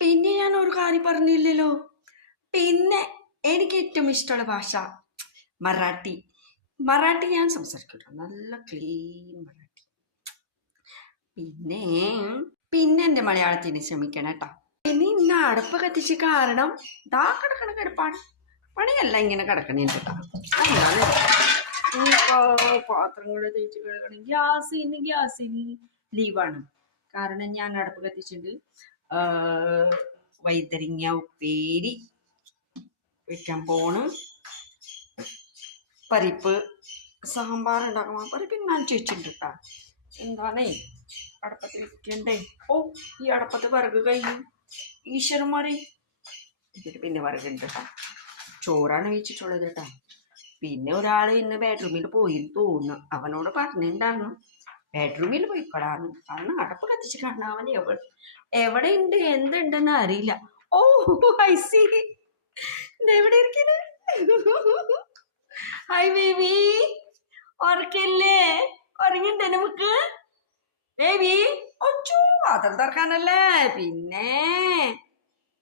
പിന്നെ ഞാൻ ഒരു കാര്യം പറഞ്ഞില്ലല്ലോ. പിന്നെ എനിക്ക് ഏറ്റവും ഇഷ്ടമുള്ള ഭാഷ മറാഠി. മറാഠി ഞാൻ സംസാരിക്കൂട്ടോ, നല്ല ക്ലീൻ മറാഠി. പിന്നെ പിന്നെ എൻ്റെ മലയാളത്തിന് ക്ഷമിക്കണം കേട്ടോ. പിന്നെ ഇന്ന് അടുപ്പ് കത്തിച്ച് കാരണം ദാ കിടക്കണ കിടപ്പാണ്. പണിയല്ല ഇങ്ങനെ കിടക്കണേണ്ട് കേട്ടോ. അതാണ് ഇനിയിപ്പോ പാത്രങ്ങൾ തേച്ച് കിടക്കണം. ഗ്യാസിന് ലീവാണ്. കാരണം ഞാൻ അടുപ്പ് കത്തിച്ചിട്ട് വൈതരിങ്ങ ഉപ്പേരി വെക്കാൻ പോണ്. പരിപ്പ് സാമ്പാർ ഉണ്ടാക്കണം. പരിപ്പ് ഞാൻ ചേച്ചിട്ടുണ്ട് കേട്ടോ. എന്താണേ അടപ്പത്ത് വെക്കണ്ടേ. ഓ, ഈ അടപ്പത്ത് വിറക് കഴിഞ്ഞു ഈശ്വരന്മാരെ. എന്നിട്ട് പിന്നെ വിറകുണ്ട് കേട്ടോ. ചോറാണ് വെച്ചിട്ടുള്ളത് കേട്ടോ. പിന്നെ ഒരാൾ ഇന്ന് ബെഡ്റൂമിൽ പോയി തോന്നുന്നു. അവനോട് പറഞ്ഞിട്ടുണ്ടായിരുന്നു ബെഡ്റൂമിൽ പോയിക്കൊടാന്ന്. കാരണം അടപ്പ് കത്തിച്ച് കാണാൻ അവൻ എവിടെ ഉണ്ട് എന്തുണ്ടെന്ന് അറിയില്ല. ഓ ഐ സി, എവിടെ ഇരിക്കണേ. Hi baby, ഉറക്കല്ലേ? ഉറങ്ങണ്ടേ നമുക്ക് ബേബി? ഒച്ചു പാത്രം തുറക്കാനല്ലേ. പിന്നെ